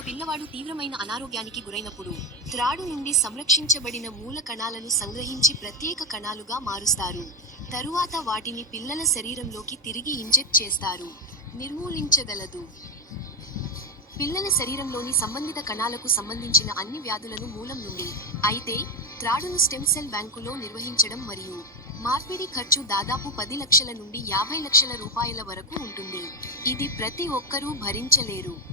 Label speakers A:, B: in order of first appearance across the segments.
A: ఒక పిల్లవాడు తీవ్రమైన అనారోగ్యానికి గురైనప్పుడు త్రాడు నుండి సంరక్షించబడిన మూల కణాలను సంగ్రహించి ప్రత్యేక కణాలుగా మారుస్తారు. తరువాత వాటిని పిల్లల శరీరంలోకి తిరిగి ఇంజెక్ట్ చేస్తారు. నిర్మూలించగలదు. పిల్లల శరీరంలోని సంబంధిత కణాలకు సంబంధించిన అన్ని వ్యాధులను మూలం నుండి అయితే త్రాడును స్టెమ్ సెల్ బ్యాంకులో నిర్వహించడం మరియు మార్పిడి ఖర్చు దాదాపు పది లక్షల నుండి యాభై లక్షల రూపాయల వరకు ఉంటుంది. ఇది ప్రతి ఒక్కరూ భరించలేరు.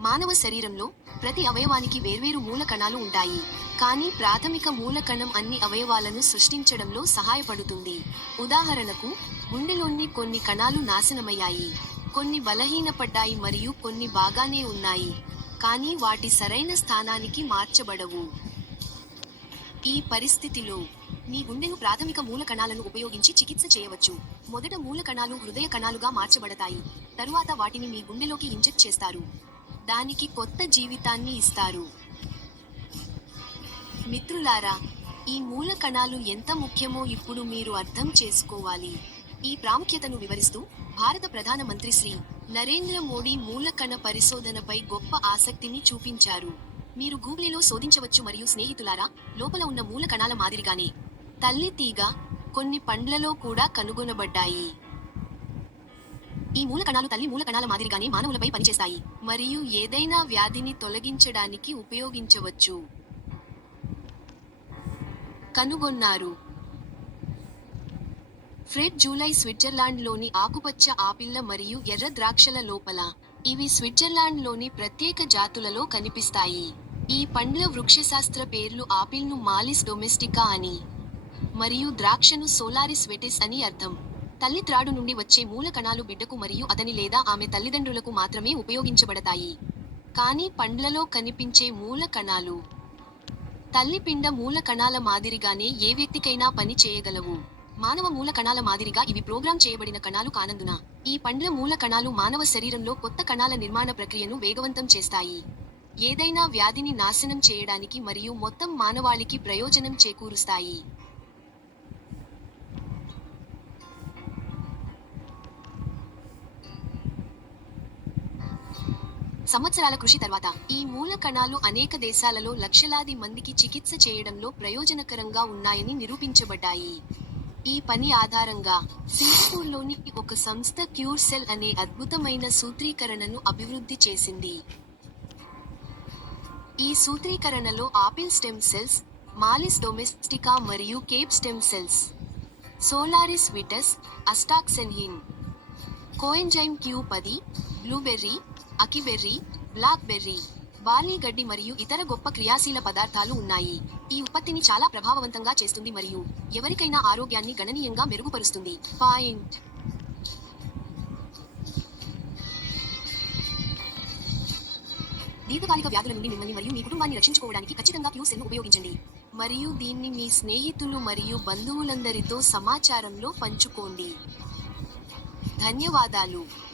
A: మానవ శరీరంలో ప్రతి అవయవానికి వేర్వేరు మూల కణాలు ఉంటాయి. కానీ ప్రాథమిక మూల కణం అన్ని అవయవాలను సృష్టించడంలో సహాయపడుతుంది. ఉదాహరణకు గుండెలోని కొన్ని కణాలు నాశనమయ్యాయి. కొన్ని బలహీనపడ్డాయి మరియు కొన్ని బాగానే ఉన్నాయి. కానీ వాటి సరైన స్థానానికి మార్చబడవు. ఈ పరిస్థితిలో మీ గుండెను ప్రాథమిక మూల కణాలను ఉపయోగించి చికిత్స చేయవచ్చు. మొదట మూల కణాలు హృదయ కణాలుగా మార్చబడతాయి. తరువాత వాటిని మీ గుండెలోకి ఇంజెక్ట్ చేస్తారు. దానికి కొత్త జీవితాన్ని ఇస్తారు. మిత్రులారా ఈ మూల కణాలు ఎంత ముఖ్యమో ఇప్పుడు మీరు అర్థం చేసుకోవాలి. ఈ ప్రాముఖ్యతను వివరిస్తూ భారత ప్రధానమంత్రి శ్రీ నరేంద్ర మోడీ మూల కణ పరిశోధనపై గొప్ప ఆసక్తిని చూపించారు. మీరు గూగుల్లో శోధించవచ్చు మరియు స్నేహితులారా లోపల ఉన్న మూల కణాల మాదిరిగానే తల్లి తీగ కొన్ని పండ్లలో కూడా కనుగొనబడ్డాయి. ఈ మూల కణాలు తల్లి మూల కణాల మాదిరిగానే మానవులపై పనిచేస్తాయి. మరియు ఏదైనా వ్యాధిని తొలగించడానికి ఉపయోగించవచ్చు. కనుగొన్నారు. ఫ్రెడ్ జూలై స్విట్జర్లాండ్లోని ఆకుపచ్చ ఆపిల్ల మరియు ఎర్ర ద్రాక్షల లోపల. ఇవి స్విట్జర్లాండ్లోని ప్రత్యేక జాతులలో కనిపిస్తాయి. ఈ పండ్ల వృక్షశాస్త్ర పేర్లు ఆపిల్ను మాలిస్ డొమెస్టికా అని మరియు ద్రాక్షను సోలారిస్ వెటిస్ అని అర్థం. తల్లి త్రాడు నుండి వచ్చే మూల కణాలు బిడ్డకు మరియు అతని లేదా ఆమె తల్లిదండ్రులకు మాత్రమే ఉపయోగించబడతాయి. కానీ పండ్లలో కనిపించే మూల కణాలు తల్లిపిండ మూల కణాల మాదిరిగానే ఏ వ్యక్తికైనా పని చేయగలవు. మానవ మూల కణాల మాదిరిగా ఇవి ప్రోగ్రామ్ చేయబడిన కణాలు కానందున ఈ పండ్ల మూల కణాలు మానవ శరీరంలో కొత్త కణాల నిర్మాణ ప్రక్రియను వేగవంతం చేస్తాయి. ఏదైనా వ్యాధిని నాశనం చేయడానికి మరియు మొత్తం మానవాళికి ప్రయోజనం చేకూరుస్తాయి. సంవత్సరాల కృషి తర్వాత ఈ మూల కణాలు అనేక దేశాలలో లక్షలాది మందికి చికిత్స చేయడంలో ప్రయోజనకరంగా ఉన్నాయని నిరూపించబడ్డాయి. ఈ పని ఆధారంగా సింగపూర్లోని ఒక సంస్థ క్యూర్ సెల్ అనే అద్భుతమైన సూత్రీకరణను అభివృద్ధి చేసింది. ఈ సూత్రీకరణలో ఆపిల్ స్టెమ్ సెల్స్ మాలిస్ డొమెస్టికా మరియు కేప్ స్టెమ్ సెల్స్ సోలారిస్ విటస్ అస్టాక్సెన్హిన్ కోఎంజైమ్ క్యూ పది blueberry acai berry blackberry barley గడ్డి మరియు ఇతర గొప్ప క్రియాశీల పదార్థాలు ఉన్నాయి. ఈ ఉత్పత్తిని చాలా ప్రభావవంతంగా చేస్తుంది మరియు ఎవరికైనా ఆరోగ్యాన్ని గణనీయంగా మెరుగుపరుస్తుంది. పాయింట్. దీర్ఘకాలిక వ్యాధుల నుండి మిమ్మల్ని మరియు మీ కుటుంబాన్ని రక్షించుకోవడానికి ఖచ్చితంగా క్యూ ఉపయోగించండి. మరియు దీన్ని మీ స్నేహితులు మరియు బంధువులందరితో సమాచారంలో పంచుకోండి. ధన్యవాదాలు.